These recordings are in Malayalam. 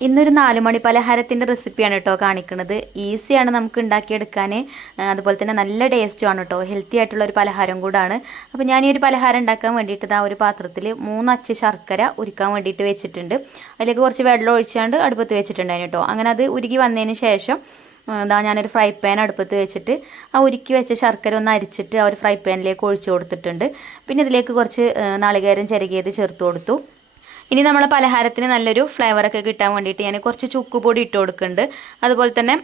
ഇന്നൊരു 4 മണി പലഹാരത്തിൻ്റെ റെസിപ്പിയാണ് കേട്ടോ കാണിക്കുന്നത്. ഈസിയാണ് നമുക്ക് ഉണ്ടാക്കിയെടുക്കാൻ, അതുപോലെ തന്നെ നല്ല ടേസ്റ്റുമാണ് കേട്ടോ. ഹെൽത്തി ആയിട്ടുള്ള ഒരു പലഹാരം കൂടാണ്. അപ്പോൾ ഞാൻ ഈ ഒരു പലഹാരം ഉണ്ടാക്കാൻ വേണ്ടിയിട്ട് ഇതാ ഒരു പാത്രത്തിൽ 3 അച്ച് ശർക്കര ഉരുക്കാൻ വേണ്ടിയിട്ട് വെച്ചിട്ടുണ്ട്. അതിലേക്ക് കുറച്ച് വെള്ളം ഒഴിച്ചാണ്ട് അടുപ്പത്ത് വെച്ചിട്ടുണ്ടായിരുന്നു കേട്ടോ. അങ്ങനെ അത് ഉരുകി വന്നതിന് ശേഷം ഇതാ ഞാനൊരു ഫ്രൈ പാൻ അടുപ്പത്ത് വെച്ചിട്ട് ആ ഉരുക്കി വെച്ച ശർക്കര ഒന്ന് അരിച്ചിട്ട് ആ ഒരു ഫ്രൈ പാനിലേക്ക് ഒഴിച്ചു കൊടുത്തിട്ടുണ്ട്. പിന്നെ ഇതിലേക്ക് കുറച്ച് നാളികേരം ചിരകിയത് ചേർത്ത് കൊടുത്തു. ഇനി നമ്മളെ പലഹാരത്തിന് നല്ലൊരു ഫ്ലേവറൊക്കെ കിട്ടാൻ വേണ്ടിയിട്ട് ഞാൻ കുറച്ച് ചുക്കുപൊടി ഇട്ട് കൊടുക്കുന്നുണ്ട്. അതുപോലെ തന്നെ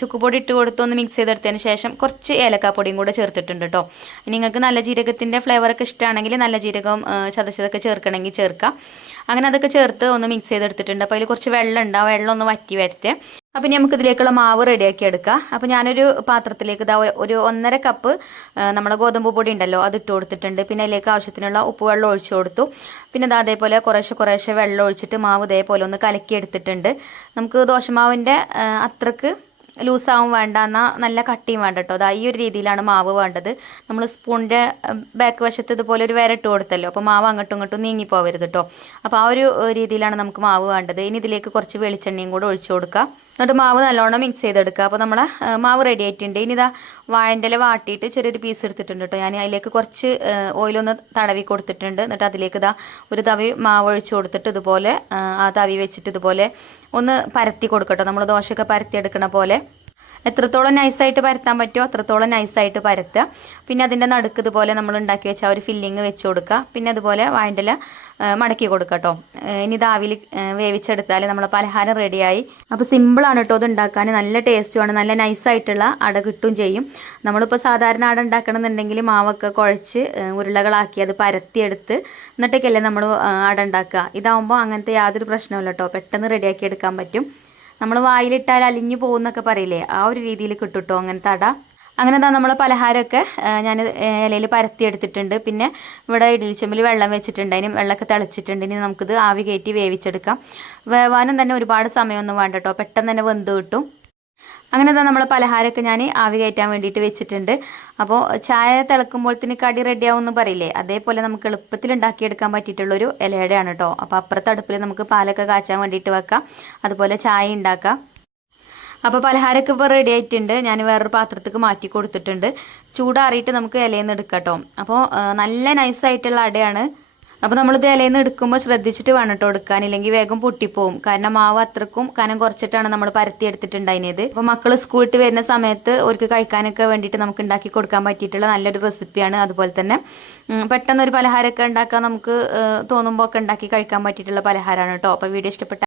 ചുക്കുപൊടി ഇട്ട് കൊടുത്തൊന്ന് മിക്സ് ചെയ്തെടുത്തതിന് ശേഷം കുറച്ച് ഏലക്കാപ്പൊടിയും കൂടെ ചേർത്തിട്ടുണ്ട് കേട്ടോ. നിങ്ങൾക്ക് നല്ല ജീരകത്തിൻ്റെ ഫ്ലേവറൊക്കെ ഇഷ്ടമാണെങ്കിൽ നല്ല ജീരകം ചതച്ചതൊക്കെ ചേർക്കണമെങ്കിൽ ചേർക്കാം. അങ്ങനെ അതൊക്കെ ചേർത്ത് ഒന്ന് മിക്സ് ചെയ്തെടുത്തിട്ടുണ്ട്. അപ്പോൾ അതിൽ കുറച്ച് വെള്ളം ഉണ്ട്, ആ വെള്ളം ഒന്ന് വറ്റി വരട്ടെ. അപ്പം ഇനി നമുക്ക് ഇതിലേക്കുള്ള മാവ് റെഡിയാക്കി എടുക്കാം. അപ്പോൾ ഞാനൊരു പാത്രത്തിലേക്ക് ഇതാ ഒരു 1.5 കപ്പ് നമ്മളെ ഗോതമ്പ് പൊടി ഉണ്ടല്ലോ അത് ഇട്ട് കൊടുത്തിട്ടുണ്ട്. പിന്നെ അതിലേക്ക് ആവശ്യത്തിനുള്ള ഉപ്പ് വെള്ളം ഒഴിച്ചു കൊടുത്തു. പിന്നെ ഇതാ അതേപോലെ കുറേശ്ശെ വെള്ളം ഒഴിച്ചിട്ട് മാവ് ഇതേപോലെ ഒന്ന് കലക്കി എടുത്തിട്ടുണ്ട്. നമുക്ക് ദോശമാവിൻ്റെ അത്രക്ക് ലൂസാവും വേണ്ട, എന്നാൽ നല്ല കട്ടിയും വേണ്ട കേട്ടോ. അതാ ഈ ഒരു രീതിയിലാണ് മാവ് വേണ്ടത്. നമ്മൾ സ്പൂണിൻ്റെ ബാക്ക് വശത്ത് ഇതുപോലെ ഒരു ഇട്ട് കൊടുത്തല്ലോ, അപ്പോൾ മാവ് അങ്ങോട്ടും ഇങ്ങോട്ടും നീങ്ങിപ്പോവരുത് കേട്ടോ. അപ്പോൾ ആ ഒരു രീതിയിലാണ് നമുക്ക് മാവ് വേണ്ടത്. ഇനി ഇതിലേക്ക് കുറച്ച് വെളിച്ചെണ്ണയും കൂടെ ഒഴിച്ചു കൊടുക്കാം. എന്നിട്ട് മാവ് നല്ലോണം മിക്സ് ചെയ്തെടുക്കുക. അപ്പോൾ നമ്മളെ മാവ് റെഡി ആയിട്ടുണ്ട്. ഇനി ഇതാ വാഴൻ്റെ ഇല വാട്ടിയിട്ട് ചെറിയൊരു പീസ് എടുത്തിട്ടുണ്ട് കേട്ടോ. ഞാൻ അതിലേക്ക് കുറച്ച് ഓയിലൊന്ന് തടവി കൊടുത്തിട്ടുണ്ട്. എന്നിട്ട് അതിലേക്ക് ഇതാ ഒരു തവി മാവ് ഒഴിച്ച് കൊടുത്തിട്ട് ഇതുപോലെ ആ തവി വെച്ചിട്ട് ഇതുപോലെ ഒന്ന് പരത്തി കൊടുക്കട്ടോ. നമ്മൾ ദോശയൊക്കെ പരത്തി എടുക്കണ പോലെ എത്രത്തോളം നൈസായിട്ട് പരത്താൻ പറ്റുമോ അത്രത്തോളം നൈസായിട്ട് പരത്തുക. പിന്നെ അതിൻ്റെ നടുക്ക് ഇതുപോലെ നമ്മൾ ഉണ്ടാക്കി വെച്ച ഒരു ഫില്ലിങ് വെച്ച് കൊടുക്കുക. പിന്നെ അതുപോലെ വാഴൻ്റെ ഇല മടക്കി കൊടുക്കുക കേട്ടോ. ഇനി ഇത് ആവിയിൽ വേവിച്ചെടുത്താൽ നമ്മളെ പലഹാരം റെഡിയായി. അപ്പോൾ സിമ്പിളാണ് കേട്ടോ ഇത് ഉണ്ടാക്കാൻ. നല്ല ടേസ്റ്റുമാണ്, നല്ല നൈസായിട്ടുള്ള അട കിട്ടും ചെയ്യും. നമ്മളിപ്പോൾ സാധാരണ അട ഉണ്ടാക്കണമെന്നുണ്ടെങ്കിൽ മാവൊക്കെ കുഴച്ച് ഉരുളകളാക്കി അത് പരത്തിയെടുത്ത് എന്നിട്ടൊക്കെയല്ലേ നമ്മൾ അട ഉണ്ടാക്കുക. ഇതാവുമ്പോൾ അങ്ങനത്തെ യാതൊരു പ്രശ്നവുമില്ല കേട്ടോ, പെട്ടെന്ന് റെഡിയാക്കി എടുക്കാൻ പറ്റും. നമ്മൾ വായിലിട്ടാൽ അലിഞ്ഞു പോകുന്നൊക്കെ പറയില്ലേ, ആ ഒരു രീതിയിൽ കിട്ടും കേട്ടോ അങ്ങനത്തെ അട. അങ്ങനെ എന്താ നമ്മൾ പലഹാരമൊക്കെ ഞാൻ ഇലയിൽ പരത്തി എടുത്തിട്ടുണ്ട്. പിന്നെ ഇവിടെ ഇഡ്ഡലിച്ചെമ്പിൽ വെള്ളം വെച്ചിട്ടുണ്ട്, അതിന് വെള്ളമൊക്കെ തിളച്ചിട്ടുണ്ട്. ഇനി നമുക്കിത് ആവി കയറ്റി വേവിച്ചെടുക്കാം. വേവാനും തന്നെ ഒരുപാട് സമയമൊന്നും വേണ്ട കേട്ടോ, പെട്ടെന്ന് തന്നെ വെന്ത് കിട്ടും. അങ്ങനെ എന്താ നമ്മൾ പലഹാരമൊക്കെ ഞാൻ ആവി കയറ്റാൻ വേണ്ടിയിട്ട് വെച്ചിട്ടുണ്ട്. അപ്പോൾ ചായ തിളക്കുമ്പോഴത്തേന് കടി റെഡിയാവുമെന്ന് പറയില്ലേ, അതേപോലെ നമുക്ക് എളുപ്പത്തിൽ ഉണ്ടാക്കിയെടുക്കാൻ പറ്റിയിട്ടുള്ളൊരു ഇലയുടെയാണ് കേട്ടോ. അപ്പോൾ അപ്പുറത്തെ അടുപ്പിൽ നമുക്ക് പാലൊക്കെ കാച്ചാൻ വേണ്ടിയിട്ട് വെക്കാം, അതുപോലെ ചായ ഉണ്ടാക്കാം. അപ്പോൾ പലഹാരമൊക്കെ ഇപ്പോൾ റെഡി ആയിട്ടുണ്ട്. ഞാൻ വേറൊരു പാത്രത്തേക്ക് മാറ്റി കൊടുത്തിട്ടുണ്ട്. ചൂടാറിയിട്ട് നമുക്ക് ഇലയിൽ നിന്ന് എടുക്കാം കേട്ടോ. അപ്പോൾ നല്ല നൈസായിട്ടുള്ള അടയാണ്. അപ്പോൾ നമ്മളിത് ഇലയിൽ നിന്ന് എടുക്കുമ്പോൾ ശ്രദ്ധിച്ചിട്ട് വേണം കേട്ടോ എടുക്കാൻ, ഇല്ലെങ്കിൽ വേഗം പൊട്ടിപ്പോവും. കാരണം മാവ് അത്രക്കും കനം കുറച്ചിട്ടാണ് നമ്മൾ പരത്തി എടുത്തിട്ടുണ്ടായിരുന്നത്. അപ്പോൾ മക്കൾ സ്കൂളിട്ട് വരുന്ന സമയത്ത് അവർക്ക് കഴിക്കാനൊക്കെ വേണ്ടിയിട്ട് നമുക്ക് ഉണ്ടാക്കി കൊടുക്കാൻ പറ്റിയിട്ടുള്ള നല്ലൊരു റെസിപ്പിയാണ്. അതുപോലെ തന്നെ പെട്ടെന്നൊരു പലഹാരമൊക്കെ ഉണ്ടാക്കാൻ നമുക്ക് തോന്നുമ്പോൾ ഒക്കെ ഉണ്ടാക്കി കഴിക്കാൻ പറ്റിയിട്ടുള്ള പലഹാരമാണ് കേട്ടോ. അപ്പോൾ വീഡിയോ ഇഷ്ടപ്പെട്ട